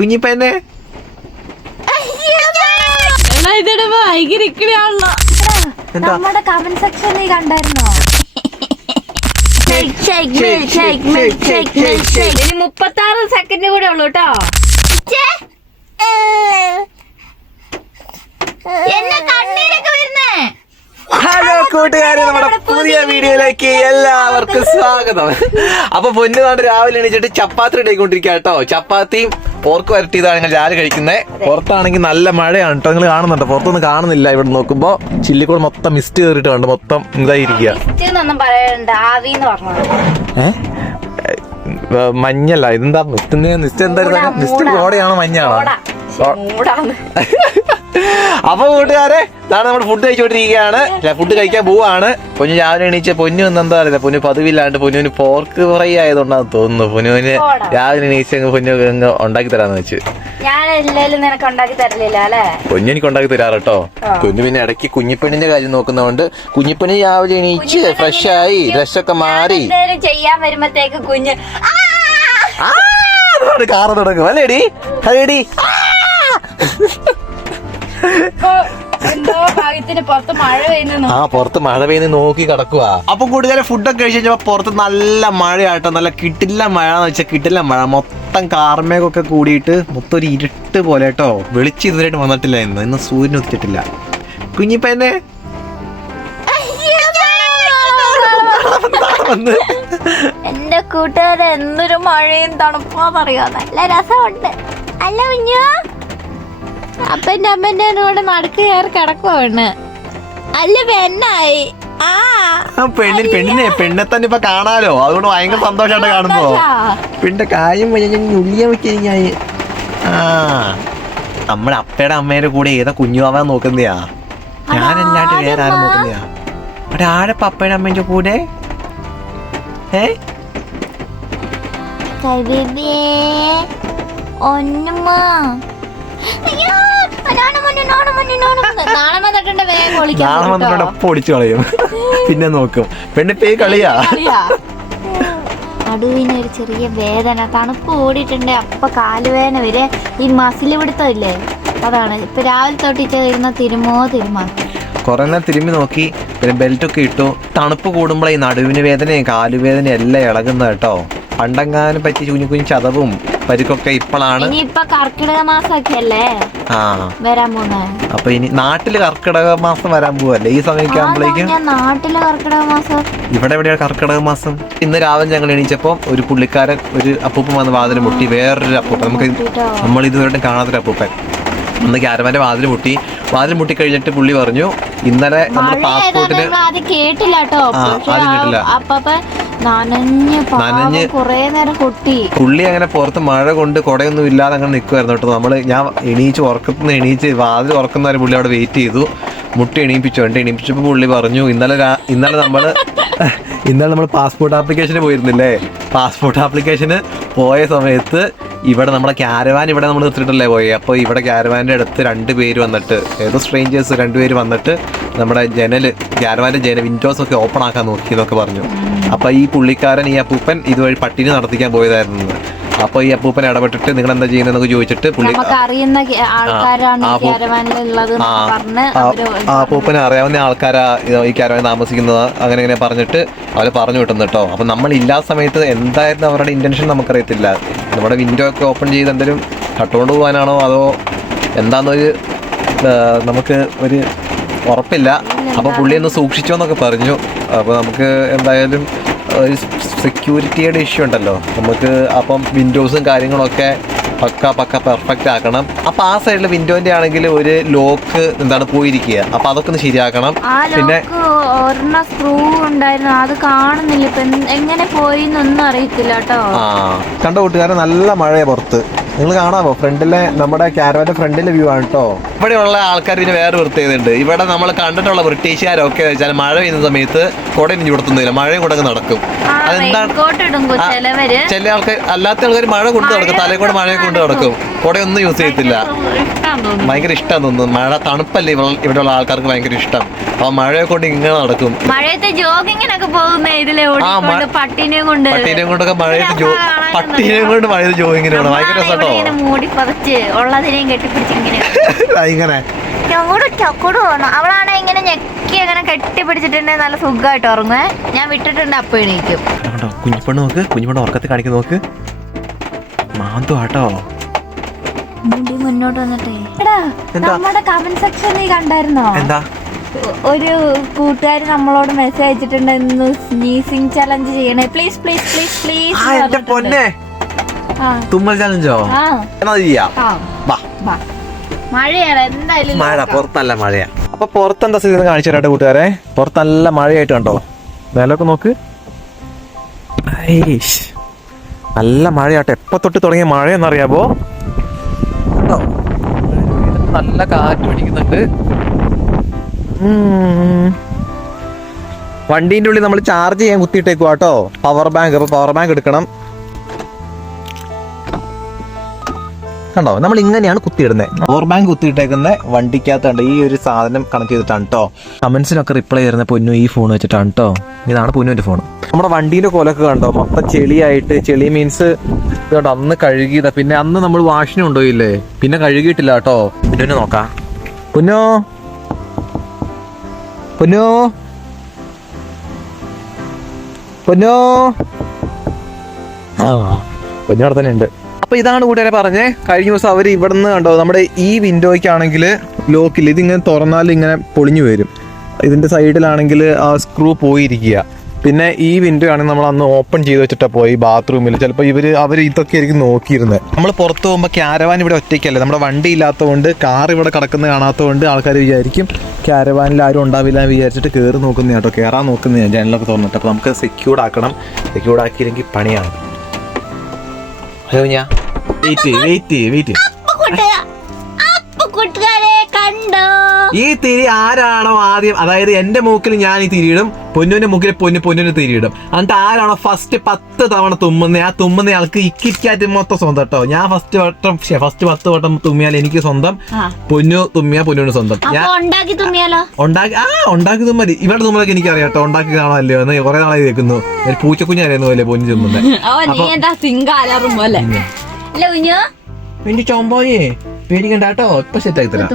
കുഞ്ഞിപ്പന്നെ നമ്മുടെ comment section നീ കണ്ടായിരുന്നോ? 36 സെക്കൻഡ് കൂടെ ഉള്ളൂ കേട്ടോ. എന്നെ കണ്ണീരൊക്കെ വരുന്നേ. ഹലോ കൂട്ടുകാരെ, നമ്മുടെ പുതിയ വീഡിയോയിലേക്ക് എല്ലാവർക്കും സ്വാഗതം. അപ്പൊ പൊന്നു നാട് രാവിലെ എണീച്ചിട്ട് ചപ്പാത്തി ഉണ്ടായിക്കൊണ്ടിരിക്കുക കേട്ടോ. ചപ്പാത്തിയും പോർക്ക് വരട്ടിയതാണ് ഞങ്ങൾ രാവിലെ കഴിക്കുന്നത്. പുറത്താണെങ്കിൽ നല്ല മഴയാണ് കേട്ടോ. നിങ്ങൾ കാണുന്നുണ്ടോ? പുറത്തൊന്നും കാണുന്നില്ല. ഇവിടെ നോക്കുമ്പോ ചില്ലിക്കൂടെ മൊത്തം മിസ്റ്റ് കയറിയിട്ട് കണ്ട് മൊത്തം ഇതായിരിക്കുക. മഞ്ഞല്ല, ഇതെന്താ മിസ്റ്റ് എന്തായിരുന്നു? മിസ്റ്റ് കോടയാണോ മഞ്ഞാണോ? അപ്പൊ കൂട്ടുകാരെ, ഇതാണ് നമ്മൾ ഫുഡ് കഴിച്ചോണ്ടിരിക്കുകയാണ്. ഫുഡ് കഴിക്കാൻ പോവാണ്. പൊന്നു രാവിലെ എണീച്ച പൊന്നു എന്താ അറിയില്ല, പൊന്നു പതിവില്ലാണ്ട് പൊന്നുവിന് പോർക്ക് ഫ്രൈ ആയതുകൊണ്ടാന്ന് തോന്നുന്നു. പൊന്നുവിന് രാവിലെ എണീച്ച പൊന്നു ഉണ്ടാക്കി തരാന്ന് വെച്ച്. പൊന്നു എനിക്ക് ഉണ്ടാക്കി തരാറ് കേട്ടോ. പൊന്നു പിന്നെ ഇടയ്ക്ക് കുഞ്ഞിപ്പെണ്ണിന്റെ കാര്യം നോക്കുന്നതുകൊണ്ട് കുഞ്ഞിപ്പെണ്ണി രാവിലെ എണീച്ച് ഫ്രഷ് ആയി ഡ്രസ്സൊക്കെ മാറി ചെയ്യാൻ വരുമ്പത്തേക്ക് കുഞ്ഞ് കാറ് തുടങ്ങും. അല്ലേടി അതേടി. പുറത്ത് മഴ പെയ്യുന്ന നോക്കി കിടക്കുക. അപ്പൊ കൂടുതൽ ഫുഡൊക്കെ കഴിച്ച് കഴിഞ്ഞപ്പോ പുറത്ത് നല്ല മഴയാട്ടോ. നല്ല കിട്ടില്ല മഴ എന്ന് വെച്ചാൽ കിട്ടില്ല മഴ. മൊത്തം കാർമേഘമൊക്കെ കൂടിയിട്ട് മൊത്തം ഒരു ഇരുട്ട് പോലെ കേട്ടോ. വെളിച്ച് ഇതുവരെയായിട്ട് വന്നിട്ടില്ല. ഇന്ന് സൂര്യൻ ഒത്തിട്ടില്ല. കുഞ്ഞിപ്പന്നെ എന്റെ കൂട്ടുകാരെ, എന്തൊരു മഴയും തണുപ്പാന്നറിയോ. നല്ല രസമുണ്ട് അല്ല കുഞ്ഞു. അപ്പന്റെ അമ്മന്റെ കൂടെ നടുക്ക് കയറി കിടക്കുവാണ്. അല്ല പെണ്ണായി. പെണ്ണെ തന്നെ ഇപ്പൊ കാണാലോ. അതുകൊണ്ട് ഭയങ്കര സന്തോഷമായിട്ട് കാണുമ്പോ പിന്നെ കാര്യം ഉള്ളിയ വെക്കാൻ. നമ്മുടെ അപ്പയുടെ അമ്മയുടെ കൂടെ ഏതാ കുഞ്ഞുവാൻ നോക്കുന്നയാ? ഞാനല്ലാണ്ട് വേറെ ആരും നോക്കുന്നയാ? അവിടെ ആരപ്പ അപ്പയുടെ അമ്മേന്റെ കൂടെ? പൊടിച്ചു കളയും. പിന്നെ നോക്കും. പെണ്ണ് പേ കളിയാ. നടുവിനൊരു ചെറിയ വേദന, തണുപ്പ് ഓടിയിട്ടുണ്ട്. അപ്പൊ കാലുവേദന വരെ. ഈ മസിൽ പിടുത്തം ഇല്ലേ, അതാണ്. ഇപ്പൊ രാവിലെ തൊട്ടിട്ട് തിരുമാ കുറെ നേരം തിരുമ്പി നോക്കി. പിന്നെ ബെൽറ്റൊക്കെ ഇട്ടു. തണുപ്പ് കൂടുമ്പോഴേ ഈ നടുവിന് വേദനയും കാലുവേദനയും എല്ലാം ഇളകുന്ന കേട്ടോ. പണ്ടെങ്ങാനും പറ്റി കുഞ്ഞു ചതവും പരിക്കൊക്കെ ഇപ്പോഴാണ്. കർക്കിടക മാസമൊക്കെ അല്ലേ വരാൻ പോകുന്നത്. അപ്പൊ ഇനി നാട്ടില് കർക്കിടക മാസം വരാൻ പോവല്ലേ ഈ സമയമൊക്കെ ആകുമ്പോഴേക്കും? നാട്ടില് കർക്കിടക മാസം. ഇവിടെ എവിടെയാണ് കർക്കിടക മാസം? ഇന്ന് രാവിലെ ഞങ്ങൾ എണീച്ചപ്പോ ഒരു പുള്ളിക്കാരൻ, ഒരു അപ്പൂപ്പൻ വന്ന് വാതിൽ മുട്ടി. വേറൊരു അപ്പൂപ്പൻ, നമ്മൾ ഇതുവരെ കാണാത്തൊരു അപ്പൂപ്പൻ അന്ന് ക്യാരവാന്റെ വാതിൽ മുട്ടി കഴിഞ്ഞിട്ട് പുള്ളി പറഞ്ഞു, ഇന്നലെ നമ്മുടെ പാസ്പോർട്ടിന് കേട്ടില്ല കേട്ടോ. നനഞ്ഞ് പുള്ളി അങ്ങനെ പുറത്ത് മഴ കൊണ്ട് കുടയൊന്നും ഇല്ലാതെ അങ്ങനെ നിൽക്കുമായിരുന്നു കേട്ടോ. ഞാൻ ഉറക്കത്തുനിന്ന് എണീച്ച് വാതിൽ ഉറക്കുന്നവരെ പുള്ളി അവിടെ വെയിറ്റ് ചെയ്തു. എണീപ്പിച്ചപ്പോൾ പുള്ളി പറഞ്ഞു, ഇന്നലെ നമ്മൾ പാസ്പോർട്ട് ആപ്ലിക്കേഷന് പോയിരുന്നില്ലേ? പാസ്പോർട്ട് ആപ്ലിക്കേഷന് പോയ സമയത്ത് ഇവിടെ നമ്മുടെ ക്യാരവാൻ ഇവിടെ നമ്മൾ നിർത്തിയിട്ടല്ലേ പോയി. അപ്പോൾ ഇവിടെ ക്യാരവാൻ്റെ അടുത്ത് 2 പേര് വന്നിട്ട്, ഏതോ സ്ട്രേഞ്ചേഴ്സ് 2 പേര് വന്നിട്ട് നമ്മുടെ ക്യാരവാൻ്റെ വിൻഡോസ് ഒക്കെ ഓപ്പൺ ആക്കാൻ നോക്കി എന്നൊക്കെ പറഞ്ഞു. അപ്പോൾ ഈ പുള്ളിക്കാരൻ, ഈ അപ്പൂപ്പൻ ഇതുവഴി പട്ടിണി നടത്തിക്കാൻ പോയതായിരുന്നു. അപ്പൊ ഈ അപ്പൂപ്പൻ ഇടപെട്ടിട്ട് നിങ്ങൾ എന്താ ചെയ്യുന്നതെന്നൊക്കെ ചോദിച്ചിട്ട് പുള്ളി അപ്പൂപ്പന് അറിയാവുന്ന ആൾക്കാരാ ഈ ക്യാരവാൻ താമസിക്കുന്നത്, അങ്ങനെ പറഞ്ഞിട്ട് അവര് പറഞ്ഞു വിട്ടുന്നു കേട്ടോ. അപ്പൊ നമ്മൾ ഇല്ലാത്ത സമയത്ത് എന്തായിരുന്നു അവരുടെ ഇന്റൻഷൻ നമുക്കറിയത്തില്ല. നമ്മുടെ വിൻഡോ ഒക്കെ ഓപ്പൺ ചെയ്ത് എന്തെങ്കിലും കട്ടുകൊണ്ട് പോകാനാണോ അതോ എന്താന്നൊരു നമുക്ക് ഒരു ഉറപ്പില്ല. അപ്പൊ പുള്ളി ഒന്ന് സൂക്ഷിച്ചോന്നൊക്കെ പറഞ്ഞു. അപ്പൊ നമുക്ക് എന്തായാലും ഒരു സെക്യൂരിറ്റിയുടെ ഇഷ്യൂ ഉണ്ടല്ലോ നമുക്ക്. അപ്പം വിൻഡോസും കാര്യങ്ങളൊക്കെ പക്ക പെർഫെക്റ്റ് ആക്കണം. അപ്പൊ ആ സൈഡിൽ വിൻഡോന്റെ ആണെങ്കിൽ ഒരു ലോക്ക് പോയിരിക്കുക. അപ്പൊ അതൊക്കെ ഒന്ന് ശരിയാക്കണം. പിന്നെ സ്ക്രൂ ഉണ്ടായിരുന്നു, അത് കാണുന്നില്ല. എങ്ങനെ പോയി എന്നൊന്നും അറിയത്തില്ല കേട്ടോ. കണ്ട കൂട്ടുകാരെ, നല്ല മഴയാ പുറത്ത്. നിങ്ങൾ കാണാമോ? ഫ്രണ്ടിലെ നമ്മുടെ ക്യാരവാന്റെ ഫ്രണ്ടിലെ വ്യൂ ആണ് കേട്ടോ. ഇവിടെയുള്ള ആൾക്കാർ പിന്നെ വേറെ വൃത്തിയുണ്ട്. ഇവിടെ നമ്മൾ കണ്ടിട്ടുള്ള ബ്രിട്ടീഷുകാരൊക്കെ വെച്ചാൽ മഴ പെയ്യുന്ന സമയത്ത് കുടയും ചുടത്തുന്നില്ല, മഴയും കൂടെ നടക്കും. അതെന്താണ്? ചില ആൾക്കാർ, അല്ലാത്ത ആൾക്കാർ മഴ കൊണ്ട് നടക്കും, തലയിൽ കൂടെ മഴയെ കൊണ്ട് കൊണ്ട് നടക്കും, കുടയൊന്നും യൂസ് ചെയ്യത്തില്ല. ഭയങ്കര ഇഷ്ടം തോന്നുന്നു. മഴ തണുപ്പല്ലേ ഇവിടെയുള്ള ആൾക്കാർക്ക് ഭയങ്കര ഇഷ്ടം. അപ്പൊ മഴയെ കൊണ്ട് ഇങ്ങനെ നടക്കും. മഴയത്തെ ജോഗിങ്ങിനൊക്കെ പോകുന്ന ഇതിലെ പട്ടീനെയും കൊണ്ടൊക്കെ പട്ടീനെയും കൊണ്ട് മഴയത്ത് ജോഗിങ്ങിന് പോകണം. ഭയങ്കര രസട്ടോ. മൂടി പതച്ച് ഉള്ളതിനെയും കെട്ടിപ്പിടിച്ചിങ്ങനെ ഇങ്ങനെ ചക്കൂട് പോകണം. അവളാണെ ഇങ്ങനെ ഞെക്കി അങ്ങനെ കെട്ടിപ്പിടിച്ചിട്ടുണ്ടെങ്കിൽ നല്ല സുഖമായിട്ട് ഉറങ്ങുവേ. ഞാൻ വിട്ടിട്ടുണ്ട്, അപ്പൊ എണീക്കും. കുഞ്ഞിപ്പെണ്ണ് നോക്ക്, കുഞ്ഞിപ്പെണ്ണ് ഉറക്കത്തിൽ കാണിക്കുന്ന നോക്ക്. മാന്തു ആട്ടോ. മുന്നോട്ട് വന്നിട്ടേ നമ്മുടെ കമന്റ് സെക്ഷൻ നീ കണ്ടായിരുന്നോ? എന്താ? ഒരു കൂട്ടുകാർ നമ്മളോട് മെസ്സേജ് അയച്ചിട്ടുണ്ടായിരുന്നു, സ്നീസിംഗ് ചലഞ്ച് ചെയ്യണേ പ്ലീസ് പ്ലീസ് പ്ലീസ് പ്ലീസ്. പൊന്നെ തുമ്മൽ ചലഞ്ചോ? മഴയാണ് എന്തായാലും. മഴ പുറത്തല്ല മഴയാ. അപ്പൊ പുറത്തെന്താ സ്ഥിതി കാണിച്ചു തരാട്ടെ കൂട്ടുകാരെ. പുറത്ത് നല്ല മഴയായിട്ട് കണ്ടോ, നിലൊക്കെ നോക്ക്. നല്ല മഴയാട്ടെ. എപ്പ തൊട്ട് തുടങ്ങിയ മഴയെന്നറിയാമോ? കണ്ടോ, നല്ല കാറ്റ് പിടിക്കുന്നുണ്ട്. വണ്ടീന്റെ ഉള്ളിൽ നമ്മൾ ചാർജ് ചെയ്യാൻ കുത്തിയിട്ടേക്കുവാ കേട്ടോ. Power bank. അപ്പൊ പവർ ബാങ്ക് എടുക്കണം. കണ്ടോ, നമ്മൾ ഇങ്ങനെയാണ് കുത്തിയിടുന്നത്. Power bank കുത്തിയിട്ടേക്കുന്ന വണ്ടിക്കകത്തുണ്ട്. ഈ ഒരു സാധനം കണക്ട് ചെയ്തിട്ടാണ് കേട്ടോ. കമന്റ്സിനൊക്കെ റിപ്ലൈ തരുന്ന പൊന്നു ഈ ഫോൺ വെച്ചിട്ടാണ് കേട്ടോ. ഇതാണ് പൊന്നുവിന്റെ ഫോൺ. നമ്മുടെ വണ്ടീന്റെ കോലൊക്കെ കണ്ടോ, മൊത്തം ചെളിയായിട്ട്. ചെളി മീൻസ് ഇതുകൊണ്ട് അന്ന് കഴുകിയതാ. പിന്നെ അന്ന് നമ്മൾ വാഷിന് കൊണ്ടുപോയില്ലേ, പിന്നെ കഴുകിയിട്ടില്ല കേട്ടോ. പൊന്നുവിനെ നോക്കാം. പൊന്നോ പൊന്നോ പൊന്നോ പൊന്നു അവിടെ തന്നെ ഉണ്ട്. അപ്പൊ ഇതാണ് കൂട്ടുകാരെ പറഞ്ഞേ. കഴിഞ്ഞ ദിവസം അവർ ഇവിടുന്ന് കണ്ടോ, നമ്മുടെ ഈ വിൻഡോയ്ക്കാണെങ്കിൽ ലോക്കില്ല, ഇതിങ്ങനെ തുറന്നാൽ ഇങ്ങനെ പൊളിഞ്ഞു വരും. ഇതിന്റെ സൈഡിലാണെങ്കിൽ ആ സ്ക്രൂ പോയിരിക്കുക. പിന്നെ ഈ വിൻഡോ ആണെങ്കിൽ നമ്മൾ അന്ന് ഓപ്പൺ ചെയ്ത് വെച്ചിട്ടാ പോയി ബാത്റൂമിൽ. ചിലപ്പോൾ അവർ ഇതൊക്കെ ആയിരിക്കും നോക്കിയിരുന്നത്. നമ്മൾ പുറത്ത് പോകുമ്പോൾ ക്യാരവാൻ ഇവിടെ ഒറ്റയ്ക്കല്ലേ, നമ്മുടെ വണ്ടി ഇല്ലാത്തതുകൊണ്ട്, കാർ ഇവിടെ കിടക്കുന്നത് കാണാത്തതുകൊണ്ട് ആൾക്കാർ വിചാരിക്കും ക്യാരവാനിൽ ആരും ഉണ്ടാവില്ല എന്ന് വിചാരിച്ചിട്ട് കയറി നോക്കുന്ന കേട്ടോ. കയറാൻ നോക്കുന്ന ജനലൊക്കെ തുറന്നിട്ട്. അപ്പോൾ നമുക്ക് സെക്യൂർഡ് ആക്കണം. സെക്യൂർഡ് ആക്കിയില്ലെങ്കിൽ പണിയാണ്. ഹലോ, ഞാൻ വെയിറ്റ്. ഈ തിരി ആരാണോ ആദ്യം, അതായത് എന്റെ മൂക്കിൽ ഞാൻ ഈ തിരിയിടും, പൊന്നുവിന്റെ മൂക്കിൽ പൊന്നിന് തിരിയിടും. എന്നിട്ട് ആരാണോ ഫസ്റ്റ് 10 തവണ തുമ്മുന്ന ആ തുമ്മുന്ന ആൾക്ക് ഈ കിറ്റ്കാറ്റ് മൊത്തം സ്വന്തം കേട്ടോ. ഞാൻ ഫസ്റ്റ് 10 വട്ടം തുമ്മിയാൽ എനിക്ക് സ്വന്തം, പൊന്നു തുമ്മിയാ പൊന്നുവിന് സ്വന്തം. ഞാൻ ഉണ്ടാക്കി തുമ്മല്. ഇവിടെ തുമ്മലൊക്കെ എനിക്ക് അറിയാം കേട്ടോ. ഉണ്ടാക്കി കാണാമല്ലോ എന്ന് കുറെ നാളെ കേൾക്കുന്നു. പൂച്ചക്കുഞ്ഞായിരുന്നു അല്ലേ പൊന്നു തുമ്മുന്നത്. ചോമ്പോയെ പേടിക്കണ്ട കേട്ടോ, ഇപ്പൊ സെറ്റ് ആക്കി തരാം.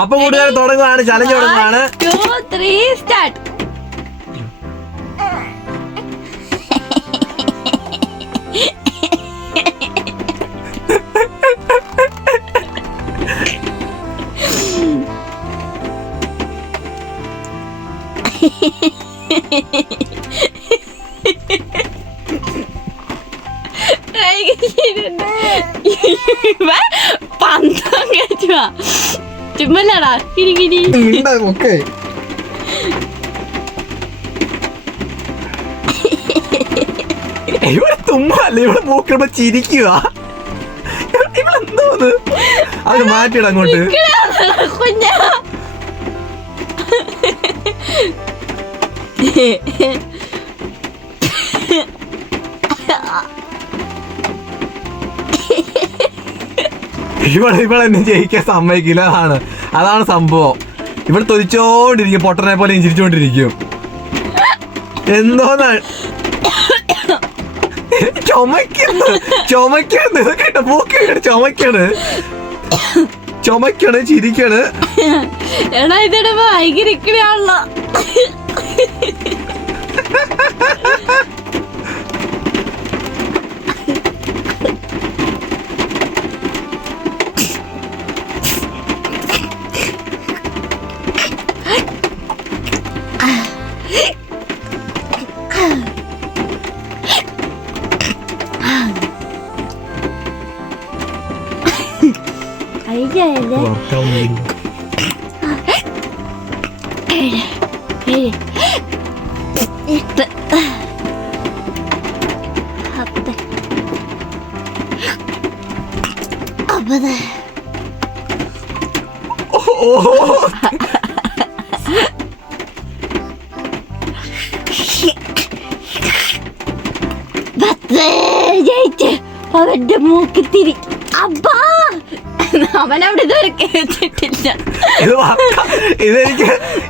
അപ്പൊ കൂടുതൽ തുടങ്ങുവാണ്, ചലഞ്ച് തുടങ്ങുവാണ്. 2, 3 സ്റ്റാർട്ട്. ചുമ്മല്ലാടാ കിരികിരി. ഇവിടെ തുമ്മല്ലേ, ഇവിടെ മൂക്കിടുമ്പോ ചിരിക്കുക. ഇവളെന്തോന്ന് അത് മാറ്റിയിട അങ്ങോട്ട്. കുഞ്ഞാ ഇവളെന്നെ ജയിക്കാൻ സമ്മതിക്കില്ല. അതാണ് സംഭവം. ഇവിടെ തൊലിച്ചോണ്ടിരിക്കും, പൊട്ടനെ പോലെ ചിരിച്ചോണ്ടിരിക്കും. എന്തോന്നാ ചുമക്കണ് കേട്ടോ, മൂക്കി ചുമക്കാണ് ചിരിക്കാണ്. എടാ ഇതിടെ ഭയങ്കരയാണല്ലോ. ജയിച്ച് അവന്റെ മൂക്കിത്തിരി അവനവിടെ ഇതുവരെ കേട്ടിട്ടില്ല.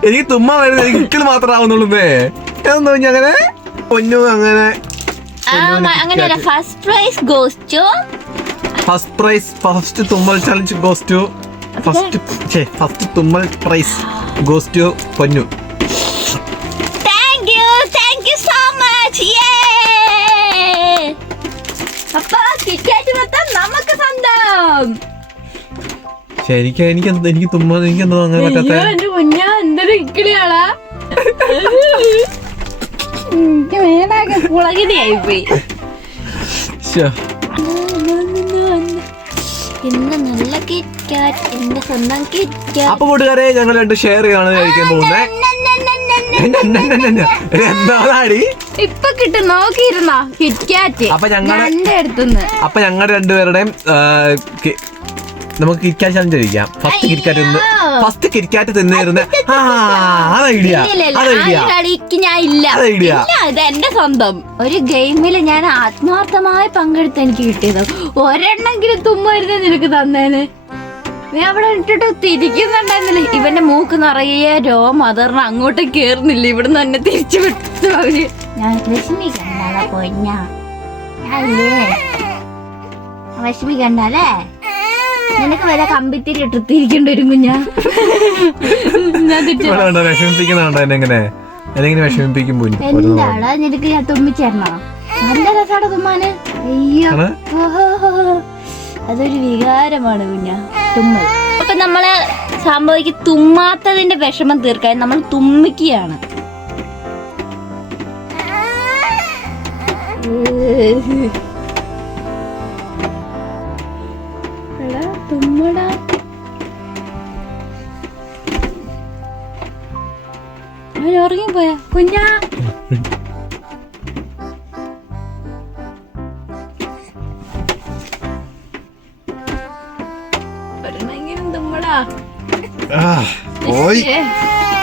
എനിക്ക് തുമ്മാ വരുന്നത് എനിക്ക് ഇക്കിൾ മാത്രമേ ആവുന്നുള്ളൂ. എന്താ അങ്ങനെ പൊന്നു അങ്ങനെ അങ്ങനെയല്ല. First prize goes to first തുമ്മൽ ചലഞ്ച് ഗോസ് ടു ഫസ്റ്റ് തുമ്മൽ prize goes to Ponnu. Thank you so much. അപ്പൊ കിറ്റ്കാറ്റ് മൊത്തം നമുക്ക് സ്വന്തം. ശരിക്കും എനിക്ക് തുമ്മൽ എനിക്ക് എന്തോ അങ്ങനെ പറ്റാത്ത. എന്റെ കുഞ്ഞ എന്തൊരു ഇക്കിളിയാളാ. പുളകിതയായിപ്പോയി. ഇന്ന് നല്ല കിറ്റ്കാറ്റ്, എന്റെ സ്വന്തം കിറ്റ്കാറ്റ്. അപ്പൊ കൂട്ടുകാരെ ഞങ്ങൾ രണ്ട് ഷെയർ ചെയ്യാണ് കഴിക്കാൻ പോകുന്നത്. എന്താടി ഇപ്പൊ കിട്ടും നോക്കിയിരുന്നോ കിറ്റ്കാറ്റ്. അപ്പൊ ഞങ്ങൾ രണ്ടുപേരുടെയും നമുക്ക് കിറ്റ്കാറ്റ് ചലഞ്ച് കഴിക്കാം. ഫസ്റ്റ് കിറ്റ്കാറ്റ് തിന്നിരുന്ന ഇത് എന്റെ സ്വന്തം ഒരു ഗെയിമില് ഞാൻ ആത്മാർത്ഥമായി പങ്കെടുത്ത് എനിക്ക് കിട്ടിയത്. ഒരെണ്ണെങ്കിലും തുമ്മരുന്നേ നിനക്ക് തന്നേന്. നീ അവിടെ ഇട്ടിട്ട് തിരിക്കുന്നുണ്ടായിരുന്നില്ല. ഇവന്റെ മൂക്ക് നിറയെ രോമം അതറിഞ്ഞ അങ്ങോട്ട് കേറുന്നില്ല. ഇവിടുന്ന് തന്നെ തിരിച്ചു വിട്ടു അവര്. ഞാൻ വിഷമിക്കണ്ടാലേ പൊന്നാ, വിഷമിക്കണ്ടല്ലേ. നിനക്ക് വരെ കമ്പിത്തിരി ഇട്ടിരിക്കേണ്ടി വരും കുഞ്ഞാ. എന്താടാ നിനക്ക് ഞാൻ തുമ്മിച്ചേരണോ? നല്ല രസാണ് തുമ്മാന്. അയ്യോ അതൊരു വികാരമാണ് കുഞ്ഞാ തുമ്മൽ. അപ്പൊ നമ്മള് സംഭവിക്ക് തുമ്മാത്തതിന്റെ വിഷമം തീർക്കാൻ നമ്മൾ തുമ്മിക്കുകയാണ്. തുമ്മടാ അവൻ ഉറങ്ങിപ്പോയാ കുഞ്ഞാ?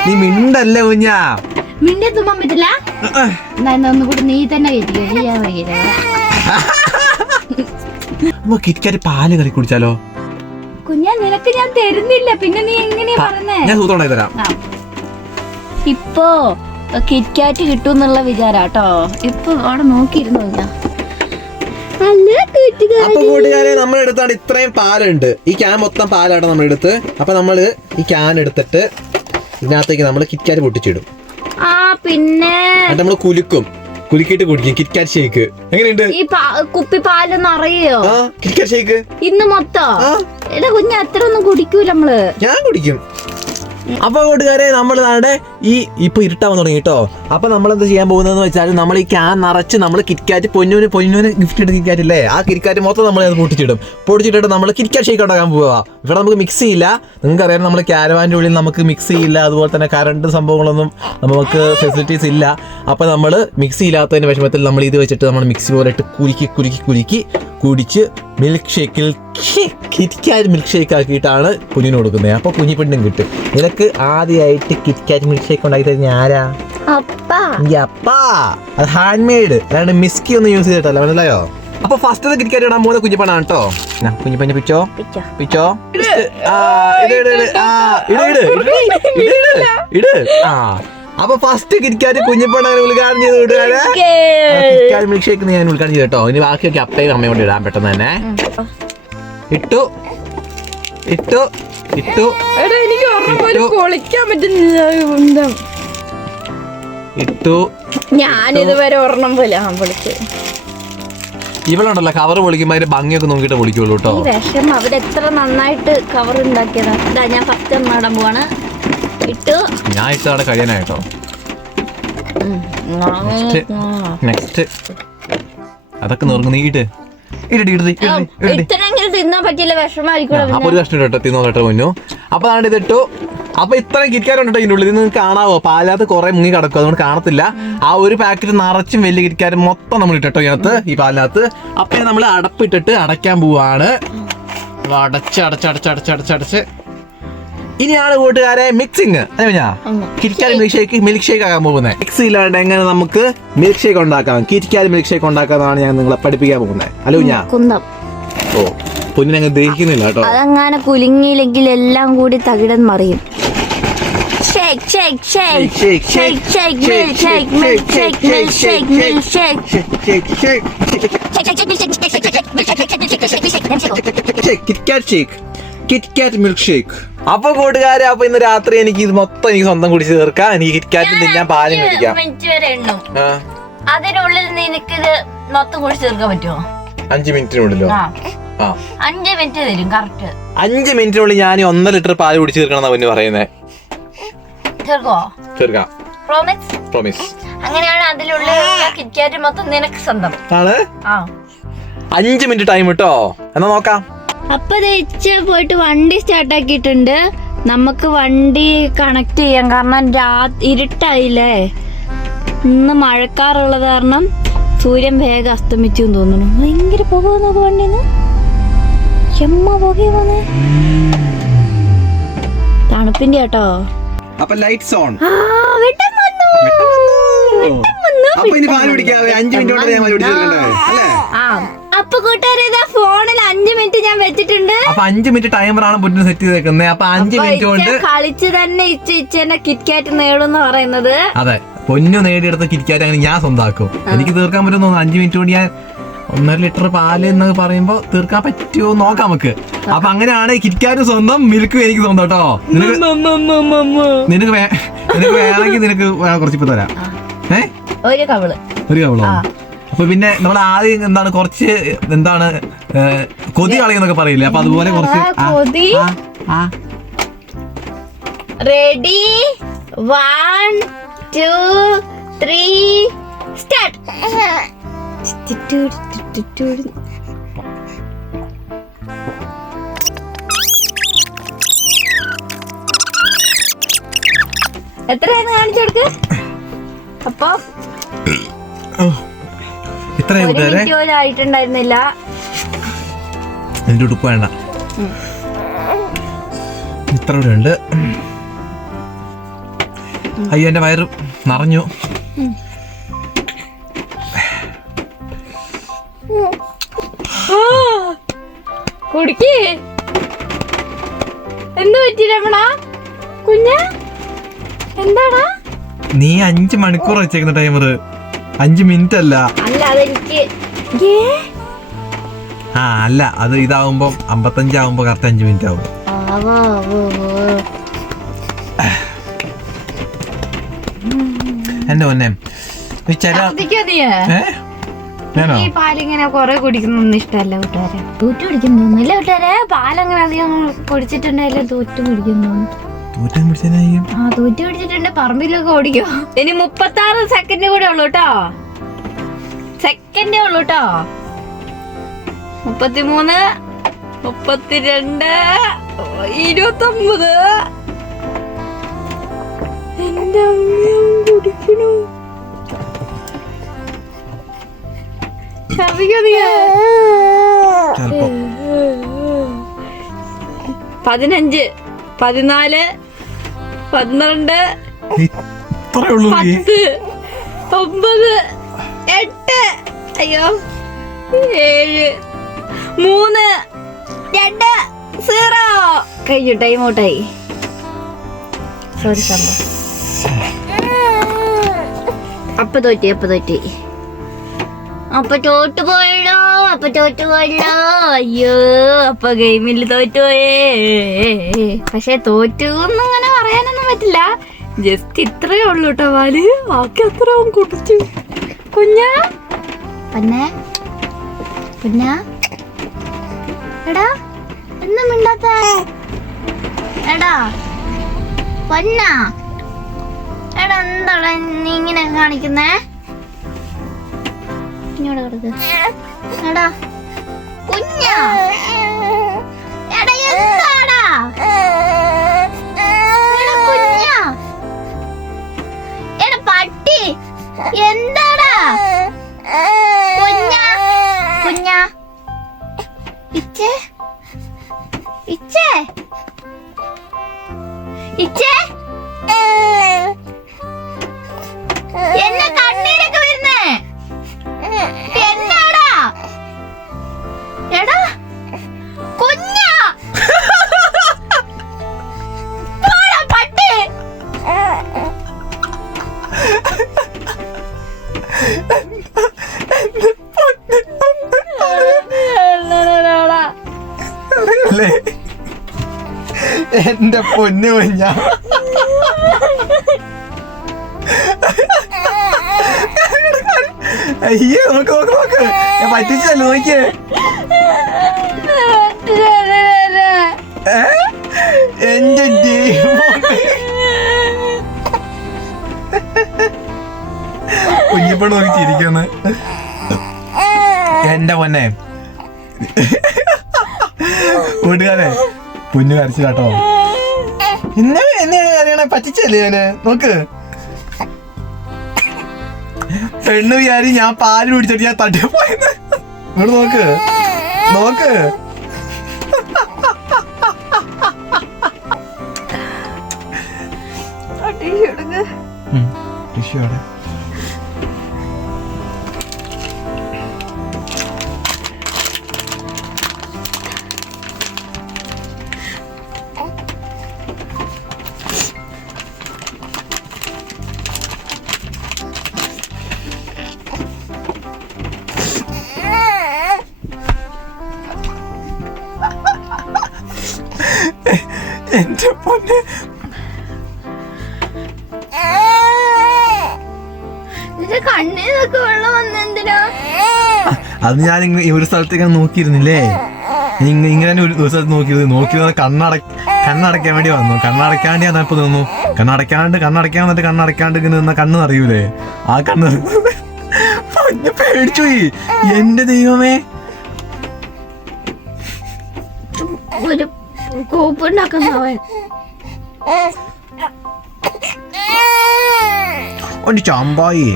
നീ മിണ്ടല്ലേ കുഞ്ഞാ? മിണ്ടി തുമ്മാൻ പറ്റില്ല. ഒന്നുകൂടി നീ തന്നെ കിറ്റ്കാറ്റ് പാല് കറി കുടിച്ചാലോ? കുഞ്ഞാ നിനക്ക് ഞാൻ തരുന്നില്ല, പിന്നെ നീ എങ്ങനെയാ പറഞ്ഞേ? ഞാൻ സൂത്രം തരാം. ഇപ്പൊ കിറ്റ്കാറ്റ് കിട്ടുന്നുള്ള വിചാരാട്ടോ. ഇപ്പൊ അവിടെ നോക്കിയിരുന്നു. അപ്പൊ കൂട്ടുകാരെ നമ്മുടെ അടുത്താണ് ഇത്രയും പാലുണ്ട്. ഈ ക്യാൻ മൊത്തം പാലാണ് നമ്മുടെ അടുത്ത്. അപ്പൊ നമ്മള് ഈ ക്യാൻ എടുത്തിട്ട് ഇതിനകത്തേക്ക് നമ്മള് കിറ്റ്കാറ്റ് പൊട്ടിച്ചിടും. പിന്നെ നമ്മള് കുലുക്കിയിട്ട് കുടിക്കും കിറ്റ്കാറ്റ് ഷേക്ക്. എങ്ങനെയുണ്ട്? ഈ കുപ്പി പാലൊന്നും അറിയോ? കിറ്റ്കാറ്റ് ഷേക്ക് ഇന്ന് മൊത്തം കുഞ്ഞ് അത്ര ഒന്നും കുടിക്കൂല നമ്മള്. ഞാൻ കുടിക്കും. അപ്പൊ കൂട്ടുകാരെ നമ്മൾ ഇപ്പൊ ഇരുട്ടാവാൻ തുടങ്ങി കേട്ടോ. അപ്പൊ നമ്മൾ എന്താ ചെയ്യാൻ പോകുന്നതെന്ന് വെച്ചാൽ നമ്മൾ ഈ ക്യാൻ നിറച്ച് നമ്മൾ കിറ്റ്കാറ്റ് പൊന്നൂന് ഗിഫ്റ്റ് ഇട്ട് കിറ്റ്കാറ്റ് ഇല്ലേ, ആ കിറ്റ്കാറ്റ് മൊത്തം നമ്മൾ പൊടിച്ചിട്ടിട്ട് നമ്മൾ കിറ്റ്കാറ്റ് ഷേക്ക് ഉണ്ടാക്കാൻ പോവാ. ഇവിടെ നമുക്ക് മിക്സ് ചെയ്യില്ല. നിങ്ങൾക്ക് അറിയാം നമ്മൾ ക്യാരവാൻ്റെ ഉള്ളിൽ നമുക്ക് മിക്സ് ചെയ്യില്ല. അതുപോലെ തന്നെ കറണ്ട് സംഭവങ്ങളൊന്നും നമുക്ക് ഫെസിലിറ്റീസ് ഇല്ല. അപ്പൊ നമ്മൾ മിക്സ് ഇല്ലാത്തതിന്റെ വിഷമത്തിൽ നമ്മൾ ഇത് വെച്ചിട്ട് നമ്മൾ മിക്സി പോലെ ഇട്ട് കുലുക്കി കുടിച്ച് മിൽക്ക് ഷേക്കിൽ കിറ്റ്കാറ്റ് മിൽക്ക് ഷേക്ക് ആക്കിയിട്ടാണ് കുഞ്ഞിന് കൊടുക്കുന്നത്. അപ്പൊ കുഞ്ഞിപ്പെണ്ണും കിട്ടും. നിനക്ക് ആദ്യമായിട്ട് കിറ്റ്കാറ്റ് മിൽക്ക് ഷേക്ക് ഉണ്ടാക്കി തരുന്ന ആരാ? അപ്പാ. അത് ഹാൻഡ് മെയ്ഡ്, അല്ലാണ്ട് മിസ്കി ഒന്നും യൂസ് ചെയ്തിട്ടല്ല, മനസ്സിലായോ? അപ്പൊ ഫസ്റ്റ് കിറ്റ്കാറ്റ് ഇടാൻ പോകുന്ന കുഞ്ഞിപ്പണ്ണാണ് കേട്ടോ. കുഞ്ഞിപ്പഞ്ഞ പിച്ചോ. അപ്പൊ ഫസ്റ്റ് കിറ്റ്കാറ്റ് കുഞ്ഞിപ്പണ്ണ ഉദ്ഘാടനം ചെയ്ത് വിടുകയാണ്. കിറ്റ്കാറ്റ് മിൽക്ക് ഷേക്ക് ഞാൻ ഉദ്ഘാടനം ചെയ്തു കേട്ടോ. ഇനി ബാക്കിയൊക്കെ അപ്പയും അമ്മയും കൊണ്ട് ഇടാൻ പെട്ടെന്ന് തന്നെ. ഇട്ടു ഞാനിതുവരെ ഒരെണ്ണം പോലെ ഇവളുണ്ടല്ലോ കവർ പൊളിക്കുമ്പോ അതിന്റെ ഭംഗിയൊക്കെ നോക്കിട്ട് പൊളിക്കുള്ളൂ കേട്ടോ. വിഷം അവരെത്ര നന്നായിട്ട് കവർ ഉണ്ടാക്കിയതാ. ഞാൻ ഫസ്റ്റ് ഇടാൻ പോവാണ്. ഞാൻ ഇട്ടവിടെ കഴിയാനായിട്ടോ. നെക്സ്റ്റ് അതൊക്കെ നോർന്ന് നീട്ട് തിന്നാൻ പറ്റില്ല, വിഷമായിരിക്കും. അപ്പൊ ഒരു കഷ്ണം ഇട്ടോ തിന്നോട്ടോ മുന്നു. അപ്പൊ അതാണ് ഇതിട്ടു. അപ്പൊ ഇത്രയും കിറ്റ്കാറ്റ് ഉണ്ടോ ഇതിന്റെ ഉള്ളിൽ? നിങ്ങൾക്ക് കാണാവോ? പാലകത്ത് കുറെ മുങ്ങി കിടക്കും, അതുകൊണ്ട് കാണത്തില്ല. ആ ഒരു പാക്കറ്റ് നിറച്ചും വലിയ കിറ്റ്കാറ്റ് മൊത്തം നമ്മൾ ഇട്ടോ ഇതിനകത്ത്, ഈ പാലിനകത്ത്. അപ്പൊ നമ്മൾ അടപ്പിട്ടിട്ട് അടയ്ക്കാൻ പോവാണ്. അടച്ച് ഇനിയാണ് കൂട്ടുകാരെ മിക്സിങ്. കിറ്റ്കാറ്റ് മിൽക്ക് ഷേക്ക് ആക്കാൻ പോകുന്നത്. മിക്സി ഇല്ലാണ്ട് എങ്ങനെ നമുക്ക് മിൽക്ക് ഷേക്ക് ഉണ്ടാക്കാം, കിറ്റ്കാറ്റ് മിൽക്ക് ഷേക്ക് ഉണ്ടാക്കാന്നാണ് ഞാൻ നിങ്ങളെ പഠിപ്പിക്കാൻ പോകുന്നത്. ഹലോ ഞാൻ പൊന്നിനങ്ങ് ദഹിക്കുന്നില്ല കേട്ടോ. അതങ്ങനെ കുലുങ്ങിയില്ലെങ്കിൽ എല്ലാം കൂടി തകിടം മറിയും. Shake, shake, shake, shake, shake, shake, milk, shake, milk, shake, milk, shake, milk, shake, KitKat shake, KitKat milk shake. അപ്പൊ കൂട്ടുകാരെ, അപ്പൊ ഇന്ന് രാത്രി എനിക്ക് ഇത് മൊത്തം എനിക്ക് സ്വന്തം കുടിച്ച് തീർക്കാം. എനിക്ക് കിറ്റ്കാറ്റ് തിന്നാൻ പാലും കുടിക്കാം. അതിനുള്ളിൽ നിനക്കിത് മൊത്തം കുടിച്ച് തീർക്കാൻ പറ്റുമോ? 5 മിനിറ്റിനുള്ളിലോ? 5 മിനിറ്റ് തരും കറക്റ്റ്. 5 മിനിറ്റിനുള്ളിൽ ഞാൻ 1 ലിറ്റർ പാല് കുടിച്ച് തീർക്കണം എന്നാ പറയുന്നത്. തീർക്കാം. പ്രോമിസ്. അങ്ങനെയാണ് അതിലുള്ള കിറ്റ്കാറ്റ് മൊത്തം നിനക്ക് സ്വന്തം ആണ്. 5 മിനിറ്റ് ടൈം കിട്ടോ, എന്നാ നോക്കാം. അപ്പൊ പോയിട്ട് വണ്ടി സ്റ്റാർട്ട് ആക്കിയിട്ടുണ്ട്. നമുക്ക് വണ്ടി കണക്ട് ചെയ്യാം, കാരണം ഇരുട്ടായില്ലേ. ഇന്ന് മഴക്കാറുള്ളത് കാരണം സൂര്യൻ വേഗം അസ്തമിച്ചു തോന്നുന്നു. ഭയങ്കര പുക നോക്ക് വണ്ടിന്ന്, ചെമ്മ പുക പോന്നെ. തണുപ്പിന്റെ കേട്ടോ. അപ്പൊ ലൈറ്റ്സ് ഓൺ. അപ്പൊ കൂട്ടുകാരെ, ഫോണിൽ 5 മിനിറ്റ് ഞാൻ വെച്ചിട്ടുണ്ട്. അപ്പൊ 5 മിനിറ്റ് ടൈമറാണ് പുറ്റിന് സെറ്റ് ചെയ്തേക്കുന്നത്. അപ്പൊ 5 മിനിറ്റ് കൊണ്ട് കളിച്ച് തന്നെ ഇച്ചെന്നെ കിറ്റ്കാറ്റ് നേടും പറയുന്നത്. അതെ, പൊന്നു നേടിയെടുത്ത കിറ്റ്കാറ്റ് അങ്ങനെ ഞാൻ സ്വന്തമാക്കും. എനിക്ക് തീർക്കാൻ പറ്റുമെന്ന് തോന്നുന്നു. 5 മിനിറ്റ് കൊണ്ട് ഞാൻ 1.5 ലിറ്റർ പാല് എന്ന് പറയുമ്പോ തീർക്കാൻ പറ്റുമോ നോക്കാം നമുക്ക്. അപ്പൊ അങ്ങനെയാണ് കിറ്റ്കാറ്റ് സ്വന്തം, മിൽക്കും എനിക്ക് സ്വന്തം കേട്ടോ. നിനക്ക് വേണമെങ്കിൽ നിനക്ക് കുറച്ചിപ്പോ തരാം. ഒരു കവളോ? അപ്പൊ പിന്നെ നമ്മൾ ആദ്യം എന്താണ് കുറച്ച് എന്താണ് കൊതി കളയെന്നൊക്കെ പറയില്ലേ, അപ്പൊ അതുപോലെ കുറച്ച്. Ready, 1 2 3 start. എത്രയാന്ന് കാണിച്ചു കൊടുക്ക്. അപ്പൊ ആയിട്ടുണ്ടായിരുന്നില്ല. എന്റെ ഉടുപ്പ് വേണ്ട, ഇത്ര ഇവിടെ ഉണ്ട്. അയ്യോ, എന്റെ വയറ് നിറഞ്ഞു. കുടിക്ക്. എന്ത് പറ്റി രമണ കുഞ്ഞ? എന്താടാ നീ 5 മണിക്കൂർ വെച്ചേക്കുന്ന ടൈമർ? 5 മിനിറ്റ് അല്ല. അല്ല, അത് ഇതാവുമ്പോ 55 ആവുമ്പോ കറക്റ്റ് 5 മിനിറ്റ് ആവും. എന്റെ പൊന്നെ, ഈ പാലിങ്ങനെ കൊറേ കുടിക്കുന്നൊന്നും ഇഷ്ടമല്ല കൂട്ടുകാരെ. തൂറ്റ് കുടിക്കുന്നു തോന്നുന്നില്ല കൂട്ടുകാരെ. പാലങ്ങനെ അധികം കുടിച്ചിട്ടുണ്ടായില്ല, തൂറ്റ് കുടിക്കുന്നു. തൂറ്റ് പിടിച്ചിട്ടുണ്ട്. പറമ്പിലൊക്കെ ഓടിക്കോ. ഇനി 36 സെക്കൻഡ് കൂടെ ഉള്ളു കേട്ടോ. 33 32 29. എന്റെ അമ്മയും കുടിക്കണു. ചതിക്കതിയാ. 15 14 12 10 9 8 അയ്യോ 7 3 2 0 കഴിഞ്ഞു. ടൈം ഔട്ടായി. സോറി സംഭവം. അപ്പൊ തോറ്റി അയ്യോ, അപ്പൊ ഗെയിമിൽ തോറ്റുപോയേ. പക്ഷെ തോറ്റൂന്ന് അങ്ങനെ പറയാനൊന്നും പറ്റില്ല. ജസ്റ്റ് ഇത്രേ ഉള്ളു കേട്ടോ പാല്. ബാക്കി അത്രയും കുടിച്ചു. കുഞ്ഞാ എടാ, എന്നും മിണ്ടാത്ത എടാ പൊന്നാ. എടാ, എന്താടാ നീ ഇങ്ങനെ കാണിക്കുന്നേ? ഇങ്ങോട്ട് കിടക്ക്. എടാ കുഞ്ഞാ, എടാ എന്താടാ? എടാ കുഞ്ഞാ, എടാ പട്ടി എന്താടാ? കുഞ്ഞാ ഇച്ചേ എന്നെ കണ്ണീരൊക്കെ വരുന്നേ. എന്നാടാ? എടാ എന്റെ പൊന്നു കുഞ്ഞ. അയ്യേ നോക്ക് നോക്ക് നോക്ക്, ഞാൻ പറ്റിച്ചല്ലോ നോക്കിയേ. എന്റെ കുഞ്ഞിപ്പണ് നോക്കി ചിരിക്കുന്നു. എന്റെ പൊന്നെ കൂട്ടുകാരെ, കുഞ്ഞു കരച്ചു കേട്ടോ. എന്നെ അറിയണേ പറ്റിച്ചല്ലേ ഞാന്. നോക്ക്, പെണ്ണ് വിചാരി ഞാൻ പാല് പിടിച്ചിട്ട് ഞാൻ തട്ടിപ്പോയെന്ന്. ഇങ്ങോട്ട് നോക്ക് നോക്ക്. ടിഷ്യൂടെ എന്റെ പൊന്നെ. കണ്ണിന്നൊക്കെ വെള്ളം വന്നെന്തിനാ? അത് ഞാൻ ഈ ഒരു സ്ഥലത്തേക്ക് നോക്കിയിരുന്നില്ലേ, ഇങ്ങനെ ഒരു സ്ഥലത്ത് നോക്കിയത് കണ്ണടയ്ക്കാൻ വേണ്ടി വന്നു. കണ്ണടയ്ക്കാണ്ട് ഞാൻ ഇപ്പൊ നിന്നു. കണ്ണടയ്ക്കാണ്ട് ഇങ്ങനെ നിന്ന കണ്ണ് അറിയൂലേ, ആ കണ്ണ് പേടിച്ചു പോയി. എന്റെ ദൈവമേ, ഒരു കോപ്പുണ്ടാക്കുന്നവൻ. ഒരു ചമ്പായി.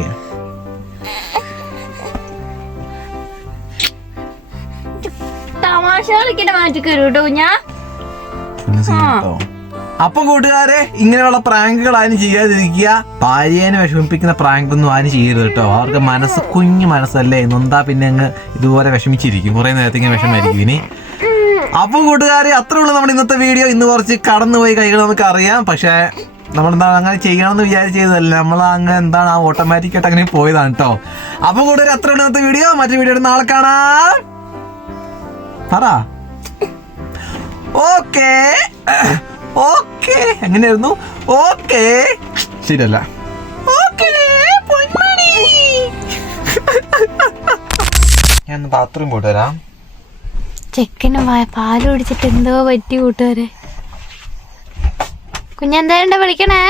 തമാശ കളിക്കണ മാറ്റിക്കരു കേട്ടോ ഞാൻ. അപ്പം കൂട്ടുകാരെ, ഇങ്ങനെയുള്ള പ്രാങ്കുകൾ ആരും ചെയ്യാതിരിക്കുക. ഭാര്യനെ വിഷമിപ്പിക്കുന്ന പ്രാങ്ക് ഒന്നും ആരും ചെയ്യരുത് കേട്ടോ. അവർക്ക് കുഞ്ഞു മനസ്സല്ലേ, നൊന്താ പിന്നെ അങ്ങ് ഇതുപോലെ വിഷമിച്ചിരിക്കും, കുറെ നേരത്തേക്ക് വിഷമായിരിക്കും ഇനി. അപ്പം കൂട്ടുകാരെ, അത്രേ ഉള്ളൂ നമ്മുടെ ഇന്നത്തെ വീഡിയോ. ഇന്ന് കുറച്ച് കടന്നുപോയി കൈകൾ നമുക്ക് അറിയാം, പക്ഷെ നമ്മളെന്താണ് അങ്ങനെ ചെയ്യണമെന്ന് വിചാരിച്ചതല്ല, നമ്മൾ അങ്ങനെ എന്താണ് ഓട്ടോമാറ്റിക് ആയിട്ട് അങ്ങനെ പോയതാണ് കേട്ടോ. അപ്പം കൂട്ടുകാരെ, അത്രേ ഉള്ളൂ ഇന്നത്തെ വീഡിയോ. മറ്റൊരു വീഡിയോ നാളെ കാണാം. പറ ഓക്കേ. ഓക്കേ എങ്ങനെയായിരുന്നു? ഓക്കേ ശരിയല്ല. ഓക്കേ പൊന്മണി. ഞാൻ ബാത്റൂം പോയിട്ട് വരാം. ചെക്കന് പാല് കുടിച്ചിട്ട് എന്തോ പറ്റി കൂട്ടുകാരെ. കുഞ്ഞെന്താ വിളിക്കണേ?